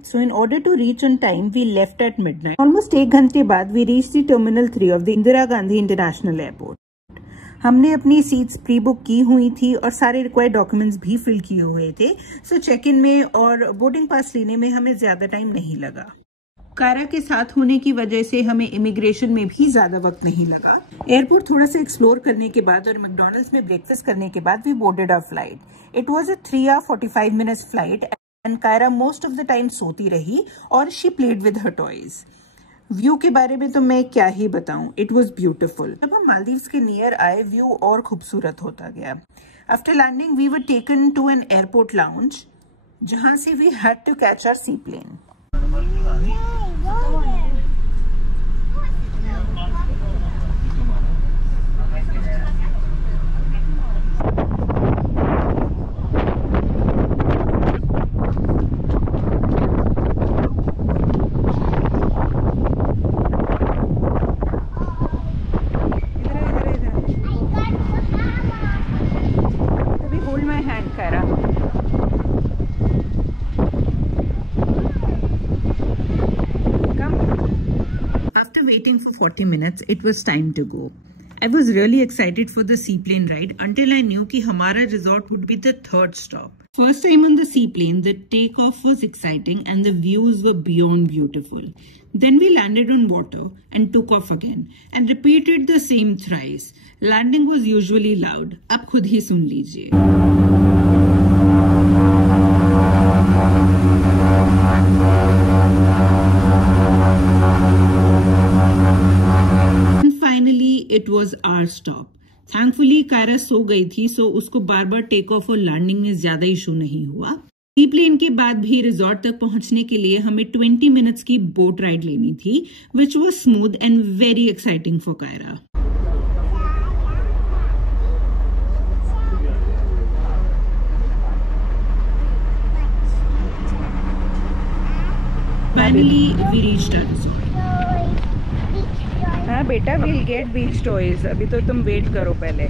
flight. So in order to reach on time, we left at midnight. Almost 1 घंटे बाद we reached the Terminal 3 of the Indira Gandhi International Airport. हमने अपनी seats pre book की हुई थी और सारे रिक्वायर्ड डॉक्यूमेंट्स भी फिल किए हुए थे. सो चेक इन में और बोर्डिंग पास लेने में हमें ज्यादा टाइम नहीं लगा. कायरा के साथ होने की वजह से हमें इमिग्रेशन में भी ज्यादा वक्त नहीं लगा. एयरपोर्ट थोड़ा सा एक्सप्लोर करने के बाद और मैकडॉनल्ड्स में ब्रेकफास्ट करने के बाद we boarded our flight. It was a 3 hour 45 minutes flight and Kyra most of the time सोती रही और she played with her toys. View के बारे में तो मैं क्या ही बताऊं, इट वॉज ब्यूटिफुल. जब हम मालदीव्स के नियर आए व्यू और खूबसूरत होता गया. After landing we were taken to an airport lounge जहां से we had to catch our sea plane. Waiting for 40 minutes, it was time to go. I was really excited for the seaplane ride until I knew कि हमारा resort would be the third stop. First time on the seaplane, the takeoff was exciting and the views were beyond beautiful. Then we landed on water and took off again and repeated the same thrice. Landing was usually loud. अब खुद ही सुन लीजिए. It was our stop. Thankfully, Kiara सो गई थी, सो उसको बार बार take off और landing में ज्यादा issue नहीं हुआ. सी प्लेन के बाद भी रिजॉर्ट तक पहुंचने के लिए हमें 20 मिनट्स की बोट राइड लेनी थी, which was smooth and very exciting for Kyra. Finally, we reached our resort. हाँ बेटा, we'll get beach toys. अभी तो तुम वेट करो पहले.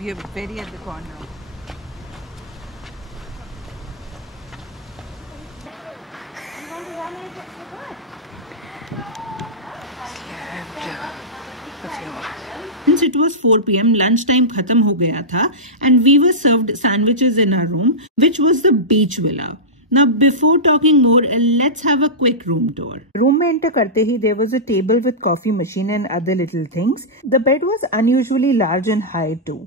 We are very at the corner. Since it was 4 p.m, lunch time खत्म हो गया था and we were served sandwiches in our room, which was the beach villa. Now, before talking more, let's have a quick room tour. Room में enter करते ही there was a table with coffee machine and other little things. The bed was unusually large and high too.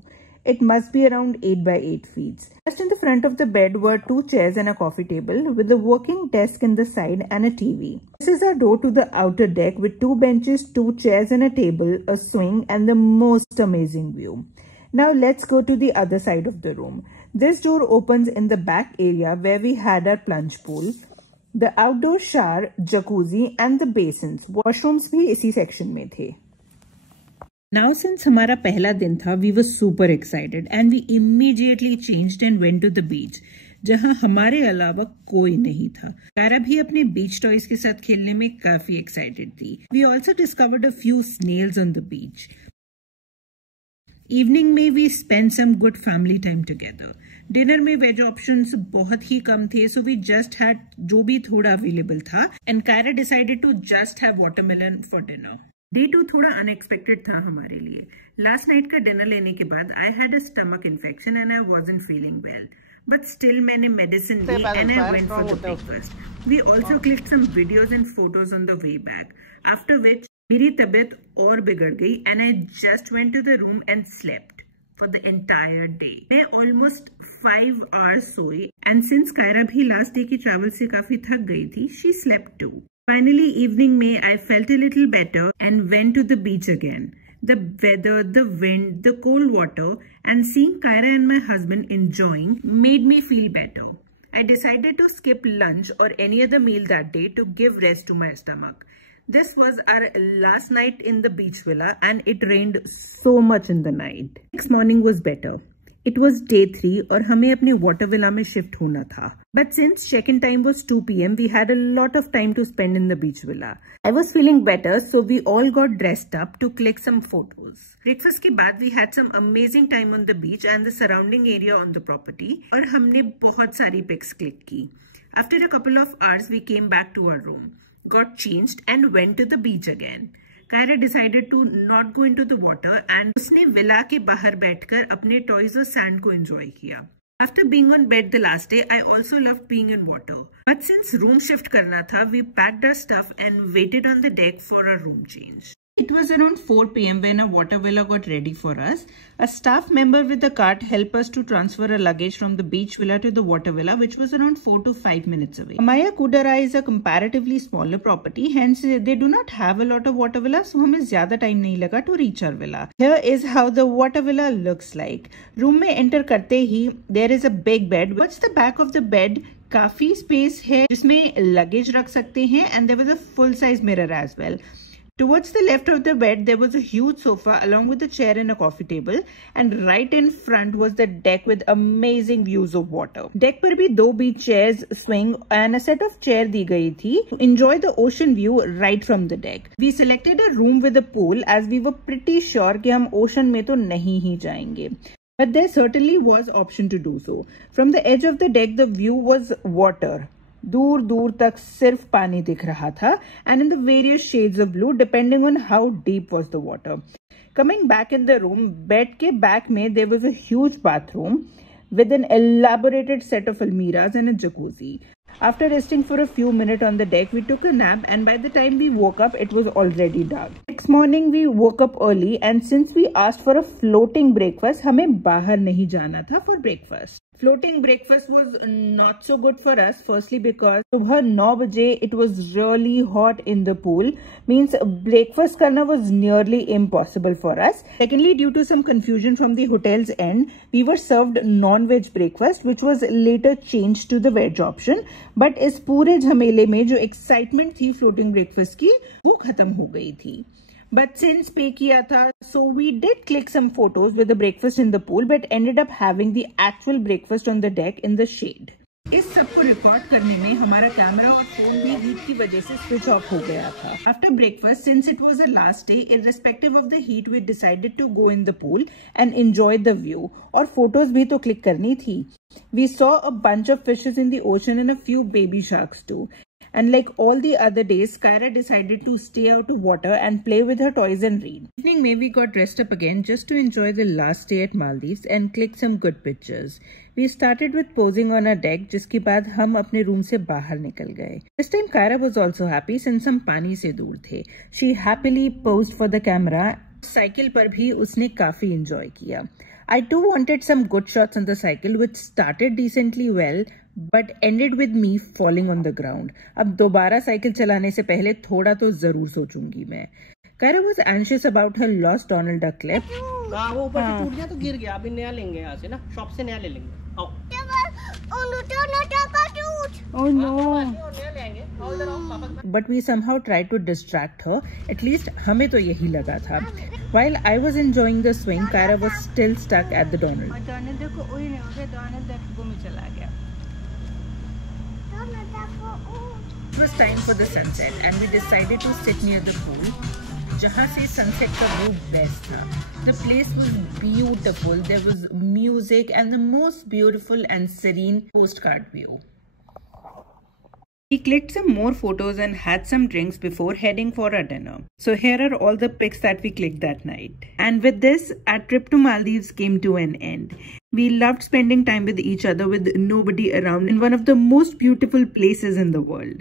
It must be around 8 by 8 feet. Just in the front of the bed were 2 chairs and a coffee table with a working desk in the side and a TV. This is our door to the outer deck with 2 benches, 2 chairs and a table, a swing and the most amazing view. Now let's go to the other side of the room. This door opens in the back area where we had our plunge pool, the outdoor shower, jacuzzi and the basins. Washrooms भी इसी section में थे. Now, since हमारा पहला दिन था, we were super excited and we immediately changed and went to the beach, जहां हमारे अलावा कोई नहीं था. कायरा भी अपने beach toys के साथ खेलने में काफी excited थी. We also discovered a few snails on the beach. Evening में we spent some good family time together. Dinner में veg options बहुत ही कम थे, so we just had जो भी थोड़ा available था, and Kaira decided to just have watermelon for dinner. Day 2 थोड़ा unexpected था हमारे लिए. लास्ट नाइट का डिनर लेने के बाद I had a stomach infection and I wasn't feeling well, but still मैंने मेडिसिन ली and I went for the breakfast. We also clicked some videos and photos on the way back, after which मेरी तबीयत और बिगड़ गई and I just went to the room and slept for the entire day. मैं almost 5 hours सोई and since Kyra भी last day की travel से काफी थक गई थी, she slept too. Finally, evening May, I felt a little better and went to the beach again. The weather, the wind, the cold water and seeing Kaira and my husband enjoying made me feel better. I decided to skip lunch or any other meal that day to give rest to my stomach. This was our last night in the beach villa and it rained so much in the night. Next morning was better. It was day 3 और हमें अपनी water villa में shift होना था. But since check-in time was 2 p.m, we had a lot of time to spend in the beach villa. I was feeling better, so we all got dressed up to click some photos. Breakfast के बाद we had some amazing time on the beach and the surrounding area on the property. और हमने बहुत सारी pics click की. After a couple of hours, we came back to our room, got changed and went to the beach again. Kyra decided to not go into the water and उसने villa के बाहर बैठकर अपने toys और sand को enjoy किया. After being on bed the last day, I also loved being in water. But since room shift करना था, we packed our stuff and waited on the deck for a room change. It was around 4 p.m. when a water villa got ready for us. A staff member with a cart helped us to transfer our luggage from the beach villa to the water villa, which was around 4 to 5 minutes away. Amaya Kudara is a comparatively smaller property, hence they do not have a lot of water villas, so हमें ज़्यादा time नहीं लगा to reach our villa. Here is how the water villa looks like. Room में enter करते ही there is a big bed. What's the back of the bed? काफी space है जिसमें luggage रख सकते हैं and there was a full size mirror as well. Towards the left of the bed, there was a huge sofa along with a chair and a coffee table. And right in front was the deck with amazing views of water. Deck पर भी 2 beach chairs, swing and a set of chair दी गई थी to enjoy the ocean view right from the deck. We selected a room with a pool as we were pretty sure कि हम ocean में तो नहीं ही जाएंगे. But there certainly was option to do so. From the edge of the deck, the view was water. दूर दूर तक सिर्फ पानी दिख रहा था and in the various shades of blue depending on how deep was the water. Coming back in the room, bed के back में there was a huge bathroom with an elaborated set of almirahs and a jacuzzi. After resting for a few minutes on the deck, we took a nap and by the time we woke up, it was already dark. Next morning, we woke up early and since we asked for a floating breakfast, हमें बाहर नहीं जाना था for breakfast. Floating breakfast was not so good for us. Firstly, because सुबह 9 बजे it was really hot in the pool. Means breakfast करना was nearly impossible for us. Secondly, due to some confusion from the hotel's end, we were served non-veg breakfast, which was later changed to the veg option. But इस पूरे झमेले में जो excitement थी floating breakfast की, वो खत्म हो गई थी. But since pay किया था, so we did click some photos with the breakfast in the pool, but ended up having the actual breakfast on the deck in the shade. इस सब को रिकॉर्ड करने में हमारा कैमरा और फोन भी हीट की वजह से स्विच ऑफ हो गया था. After breakfast, since it was the last day, irrespective of the heat, we decided to go in the pool and enjoy the view. और फोटोज भी तो क्लिक करनी थी. We saw a bunch of fishes in the ocean and a few baby sharks too. And like all the other days, Kyra decided to stay out of water and play with her toys and read. Evening में we got dressed up again just to enjoy the last day at Maldives and click some good pictures. We started with posing on our deck, जिसके बाद हम अपने room से बाहर निकल गए. This time Kyra was also happy since हम पानी से दूर थे. She happily posed for the camera. Cycle पर भी उसने काफी enjoy किया. I too wanted some good shots on the cycle, which started decently well, but ended with me falling on the ground. अब दोबारा साइकिल चलाने से पहले थोड़ा तो जरूर सोचूंगी मैं. Kyra was anxious about her lost Donald Duck clip. वो ऊपर से टूट गया तो गिर गया. अभी नया लेंगे यहाँ से ना, शॉप से नया ले लेंगे. आओ. Oh no! But we somehow tried to distract her. At least हमें तो यही लगा था. While I was enjoying the swing, Kyra was still stuck at the Donald. It was time for the sunset and we decided to sit near the pool, जहाँ से sunset का वो best था. The place was beautiful. There was music and the most beautiful and serene postcard view. We clicked some more photos and had some drinks before heading for our dinner. So here are all the pics that we clicked that night. And with this, our trip to Maldives came to an end. We loved spending time with each other with nobody around in one of the most beautiful places in the world.